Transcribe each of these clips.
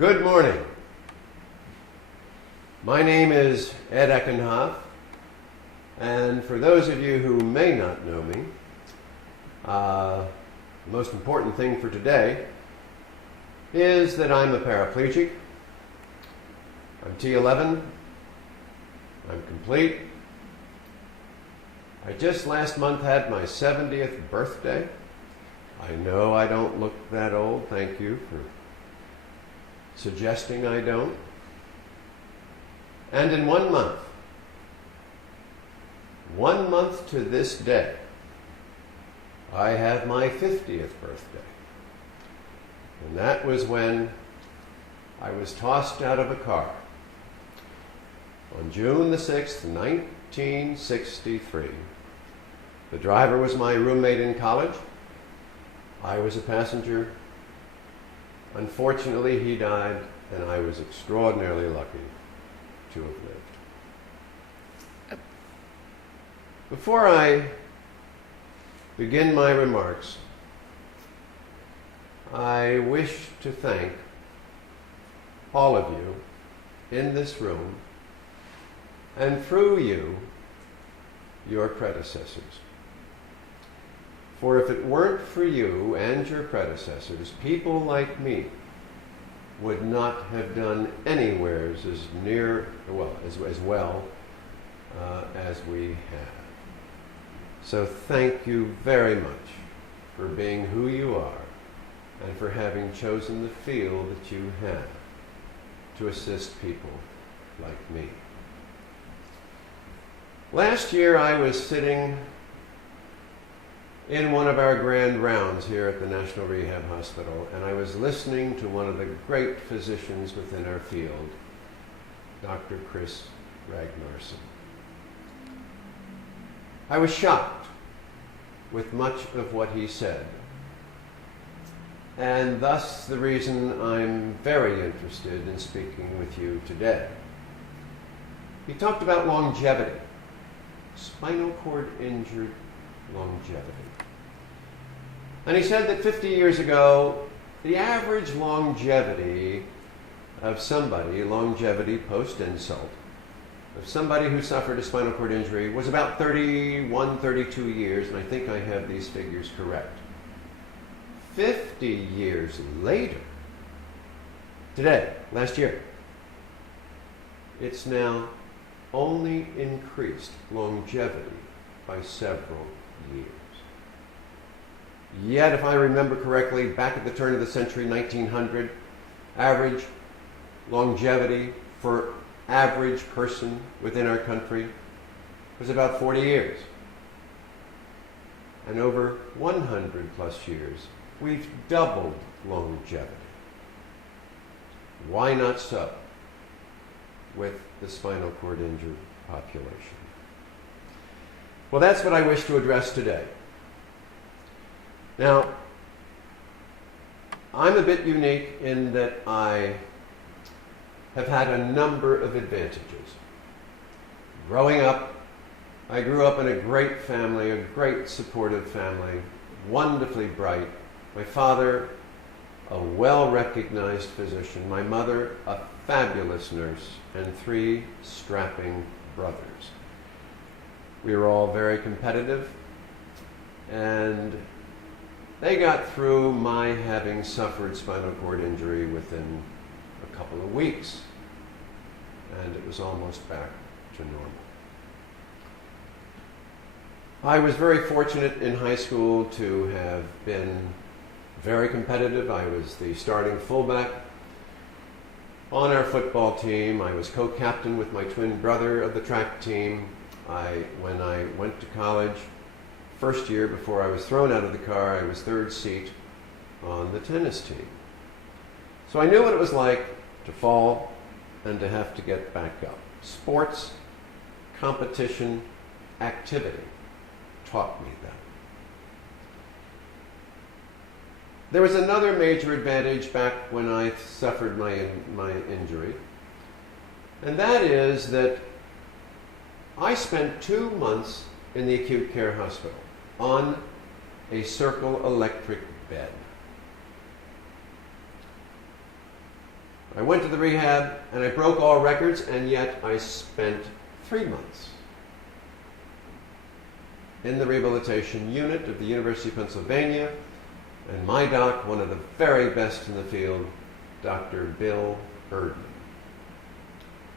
Good morning. My name is Ed Eckenhoff, and for those of you who may not know me, the most important thing for today is that I'm a paraplegic. I'm T11. I'm complete. I just last month had my 70th birthday. I know I don't look that old. Thank you for suggesting I don't. And in 1 month to this day, I have my 50th birthday. And that was when I was tossed out of a car on June the 6th, 1963. The driver was my roommate in college. I was a passenger. Unfortunately, he died, and I was extraordinarily lucky to have lived. Before I begin my remarks, I wish to thank all of you in this room, and through you, your predecessors. For if it weren't for you and your predecessors, people like me would not have done anywhere as well as we have. So thank you very much for being who you are and for having chosen the field that you have to assist people like me. Last year I was sitting in one of our grand rounds here at the National Rehab Hospital, and I was listening to one of the great physicians within our field, Dr. Chris Ragnarsson. I was shocked with much of what he said, and thus the reason I'm very interested in speaking with you today. He talked about longevity, spinal cord injured longevity. And he said that 50 years ago, the average longevity of somebody, longevity post-insult, of somebody who suffered a spinal cord injury was about 31, 32 years, and I think I have these figures correct. 50 years later, today, last year, it's now only increased longevity by several years. Yet, if I remember correctly, back at the turn of the century, 1900, average longevity for average person within our country was about 40 years. And over 100 plus years, we've doubled longevity. Why not so with the spinal cord injured population? Well, that's what I wish to address today. Now, I'm a bit unique in that I have had a number of advantages. Growing up, I grew up in a great family, a great supportive family, wonderfully bright. My father, a well-recognized physician. My mother, a fabulous nurse, and 3 strapping brothers. We were all very competitive, and they got through my having suffered spinal cord injury within a couple of weeks, and it was almost back to normal. I was very fortunate in high school to have been very competitive. I was the starting fullback on our football team. I was co-captain with my twin brother of the track team. When I went to college, first year before I was thrown out of the car, I was 3rd seat on the tennis team. So I knew what it was like to fall and to have to get back up. Sports, competition, activity taught me that. There was another major advantage back when I suffered my injury, and that is that I spent 2 months in the acute care hospital on a circle electric bed. I went to the rehab and I broke all records, and yet I spent 3 months in the rehabilitation unit of the University of Pennsylvania, and my doc, one of the very best in the field, Dr. Bill Erdman.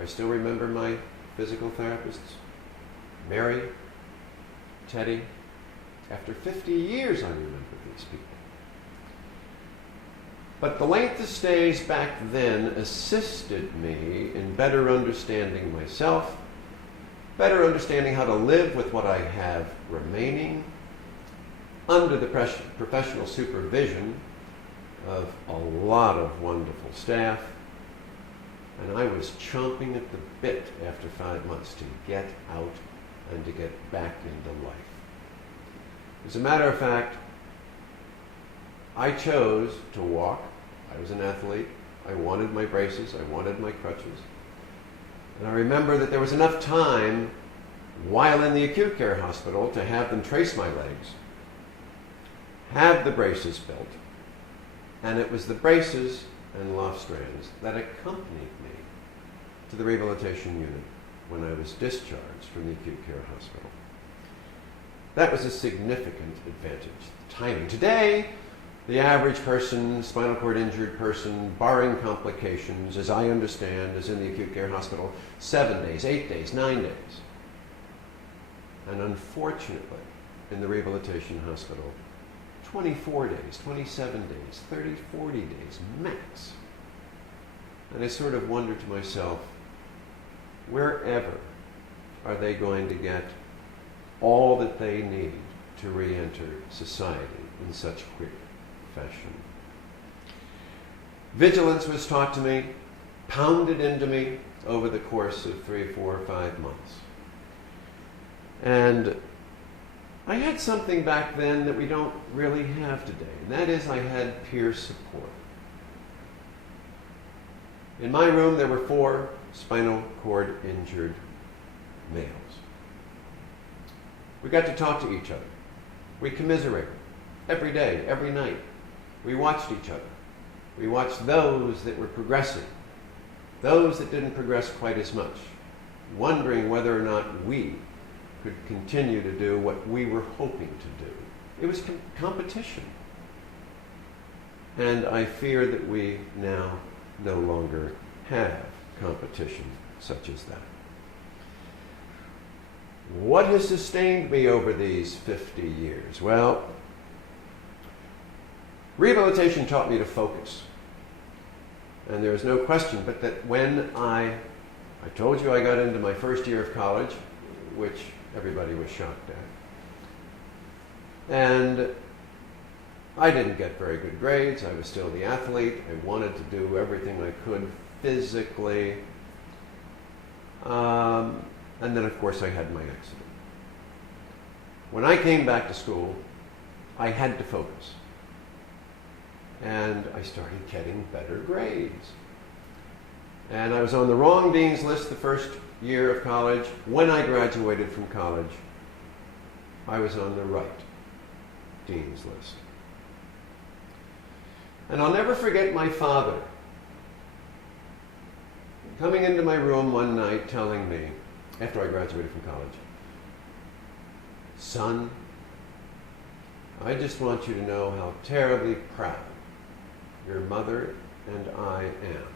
I still remember my physical therapists, Mary, Teddy. After 50 years, I remember these people. But the length of stays back then assisted me in better understanding myself, better understanding how to live with what I have remaining, under the professional supervision of a lot of wonderful staff. And I was chomping at the bit after 5 months to get out and to get back into life. As a matter of fact, I chose to walk. I was an athlete. I wanted my braces. I wanted my crutches. And I remember that there was enough time while in the acute care hospital to have them trace my legs, have the braces built, and it was the braces and loft strands that accompanied me to the rehabilitation unit when I was discharged from the acute care hospital. That was a significant advantage. Timing. Today, the average person, spinal cord injured person, barring complications, as I understand, is in the acute care hospital 7 days, 8 days, 9 days. And unfortunately, in the rehabilitation hospital, 24 days, 27 days, 30, 40 days, max. And I sort of wonder to myself, wherever are they going to get all that they need to re-enter society in such quick fashion? Vigilance was taught to me, pounded into me over the course of 3, 4, 5 months. And I had something back then that we don't really have today, and that is I had peer support. In my room there were 4 spinal cord injured males. We got to talk to each other. We commiserated every day, every night. We watched each other. We watched those that were progressing, those that didn't progress quite as much, wondering whether or not we could continue to do what we were hoping to do. It was competition. And I fear that we now no longer have competition such as that. What has sustained me over these 50 years? Well, rehabilitation taught me to focus. And there is no question but that when I told you I got into my first year of college, which everybody was shocked at. And I didn't get very good grades. I was still the athlete. I wanted to do everything I could physically. And then, of course, I had my accident. When I came back to school, I had to focus. And I started getting better grades. And I was on the wrong dean's list the first year of college. When I graduated from college, I was on the right dean's list. And I'll never forget my father coming into my room one night telling me, after I graduated from college, "Son, I just want you to know how terribly proud your mother and I am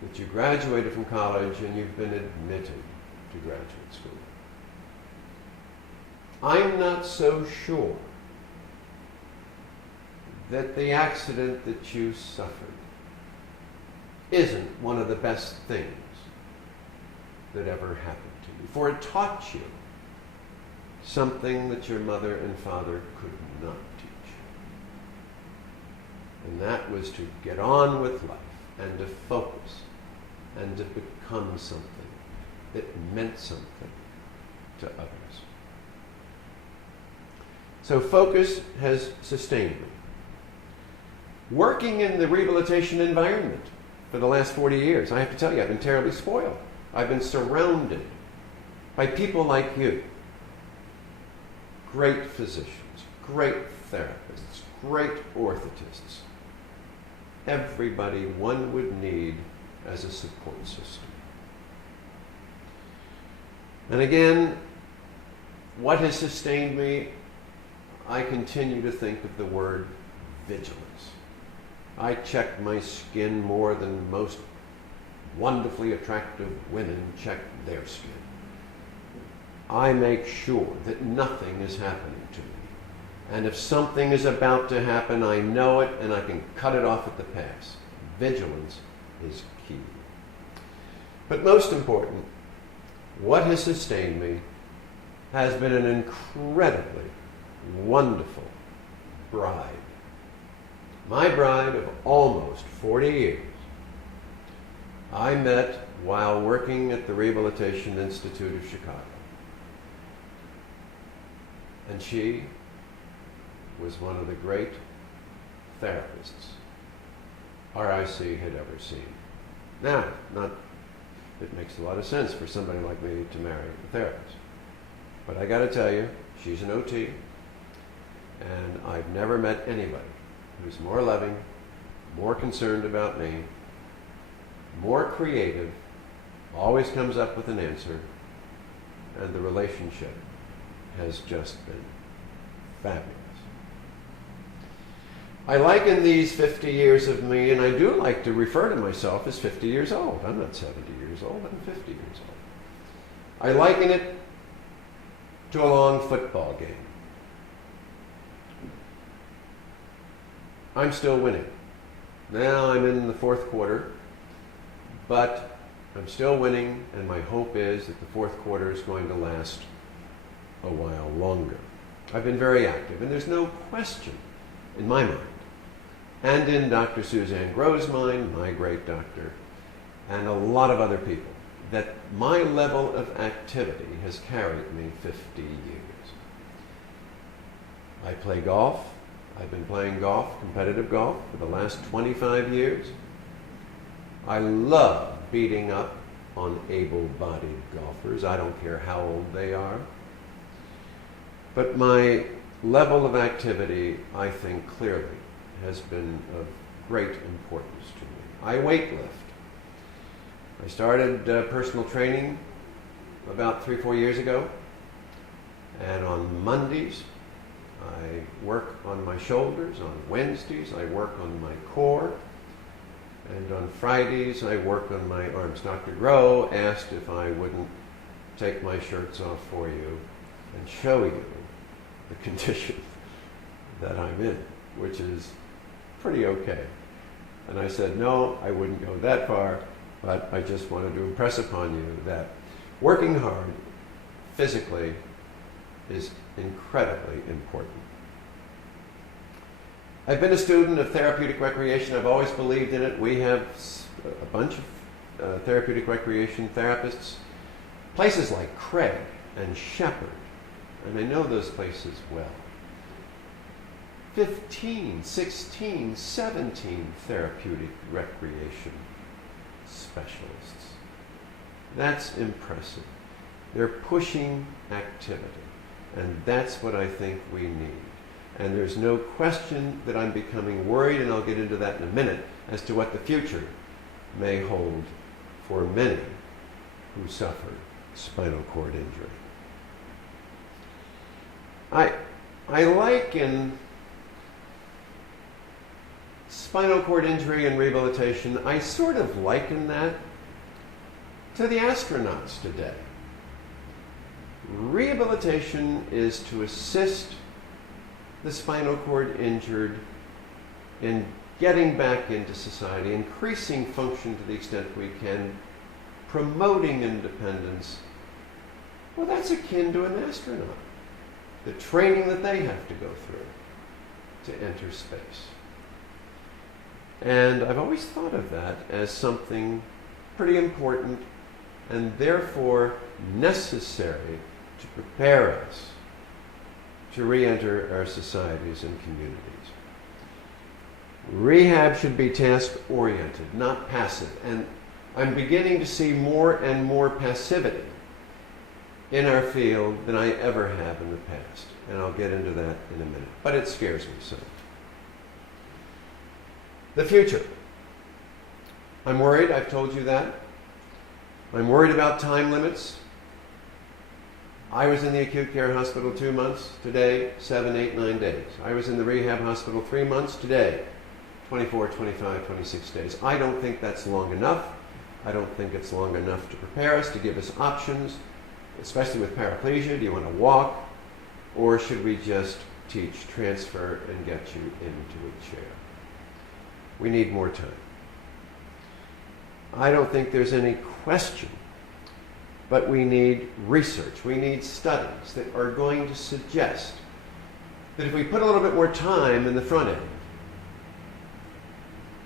that you graduated from college and you've been admitted to graduate school. I'm not so sure that the accident that you suffered isn't one of the best things that ever happened to you, for it taught you something that your mother and father could not teach. And that was to get on with life and to focus and to become something that meant something to others." So focus has sustained me. Working in the rehabilitation environment for the last 40 years, I have to tell you, I've been terribly spoiled. I've been surrounded by people like you. Great physicians, great therapists, great orthotists. everybody one would need as a support system. And again, what has sustained me? I continue to think of the word vigilance. I check my skin more than most wonderfully attractive women check their skin. I make sure that nothing is happening to me. And if something is about to happen, I know it and I can cut it off at the pass. Vigilance is key. But most important, what has sustained me has been an incredibly wonderful bride. My bride of almost 40 years. I met while working at the Rehabilitation Institute of Chicago. And she was one of the great therapists RIC had ever seen. Now, it makes a lot of sense for somebody like me to marry a therapist. But I got to tell you, she's an OT, and I've never met anybody who's more loving, more concerned about me, more creative, always comes up with an answer, and the relationship has just been fabulous. I liken these 50 years of me, and I do like to refer to myself as 50 years old. I'm not 70 years old, I'm 50 years old. I liken it to a long football game. I'm still winning. Now I'm in the fourth quarter, but I'm still winning, and my hope is that the fourth quarter is going to last a while longer. I've been very active, and there's no question in my mind, and in Dr. Suzanne Groh's mind, my great doctor, and a lot of other people, that my level of activity has carried me 50 years. I play golf. I've been playing golf, competitive golf, for the last 25 years. I love beating up on able-bodied golfers. I don't care how old they are. But my level of activity, I think clearly, has been of great importance to me. I weightlift. I started personal training about 3-4 years ago, and on Mondays I work on my shoulders, on Wednesdays I work on my core, and on Fridays I work on my arms. Dr. Groh asked if I wouldn't take my shirts off for you and show you the condition that I'm in, which is pretty okay. And I said, no, I wouldn't go that far, but I just wanted to impress upon you that working hard physically is incredibly important. I've been a student of therapeutic recreation. I've always believed in it. We have a bunch of therapeutic recreation therapists. Places like Craig and Shepherd, and I know those places well. 15, 16, 17 therapeutic recreation specialists. That's impressive. They're pushing activity, and that's what I think we need. And there's no question that I'm becoming worried, and I'll get into that in a minute, as to what the future may hold for many who suffer spinal cord injury. I liken spinal cord injury and rehabilitation, I sort of liken that to the astronauts today. Rehabilitation is to assist the spinal cord injured in getting back into society, increasing function to the extent we can, promoting independence. Well, that's akin to an astronaut. The training that they have to go through to enter space. And I've always thought of that as something pretty important and therefore necessary to prepare us to re-enter our societies and communities. Rehab should be task-oriented, not passive. And I'm beginning to see more and more passivity in our field than I ever have in the past. And I'll get into that in a minute. But it scares me some. The future. I'm worried, I've told you that. I'm worried about time limits. I was in the acute care hospital 2 months, today 7, 8, 9 days. I was in the rehab hospital 3 months, today 24, 25, 26 days. I don't think that's long enough. I don't think it's long enough to prepare us, to give us options, especially with paraplegia. Do you want to walk? Or should we just teach, transfer, and get you into a chair? We need more time. I don't think there's any question, but we need research. We need studies that are going to suggest that if we put a little bit more time in the front end,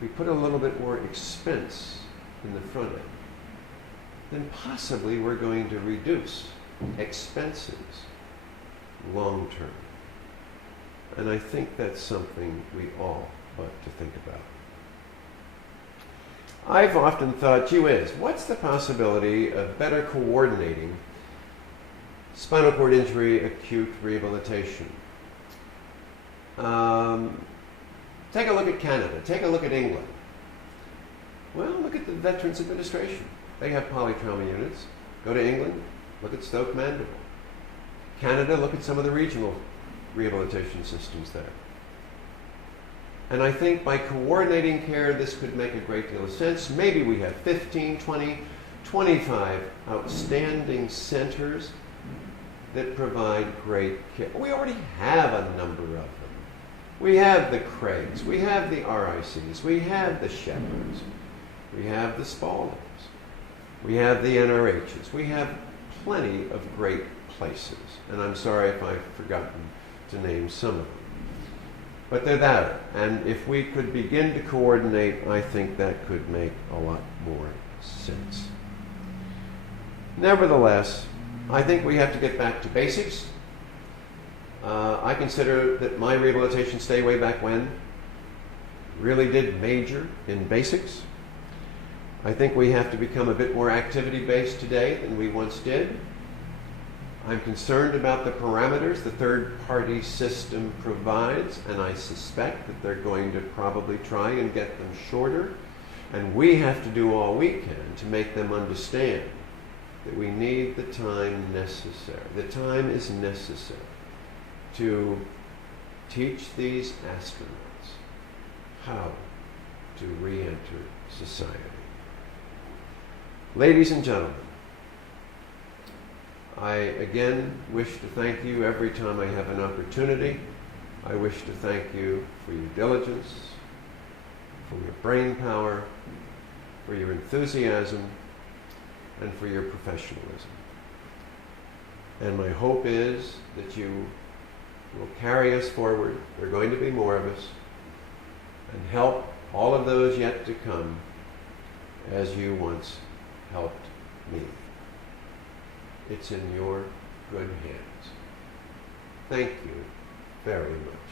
we put a little bit more expense in the front end, then possibly we're going to reduce expenses long term. And I think that's something we all ought to think about. I've often thought, gee whiz, what's the possibility of better coordinating spinal cord injury acute rehabilitation? Take a look at Canada. Take a look at England. Well, look at the Veterans Administration. They have polytrauma units. Go to England, look at Stoke Mandeville. Canada, look at some of the regional rehabilitation systems there. And I think by coordinating care, this could make a great deal of sense. Maybe we have 15, 20, 25 outstanding centers that provide great care. We already have a number of them. We have the Craigs, we have the RICs, we have the Shepherds, we have the Spaldings, we have the NRHs. We have plenty of great places. And I'm sorry if I've forgotten to name some of them. But they're there. And if we could begin to coordinate, I think that could make a lot more sense. Nevertheless, I think we have to get back to basics. I consider that my rehabilitation stay way back when really did major in basics. I think we have to become a bit more activity-based today than we once did. I'm concerned about the parameters the third-party system provides, and I suspect that they're going to probably try and get them shorter. And we have to do all we can to make them understand that we need the time necessary. The time is necessary to teach these astronauts how to re-enter society. Ladies and gentlemen, I again wish to thank you every time I have an opportunity. I wish to thank you for your diligence, for your brain power, for your enthusiasm, and for your professionalism. And my hope is that you will carry us forward. There are going to be more of us, and help all of those yet to come as you once helped me. It's in your good hands. Thank you very much.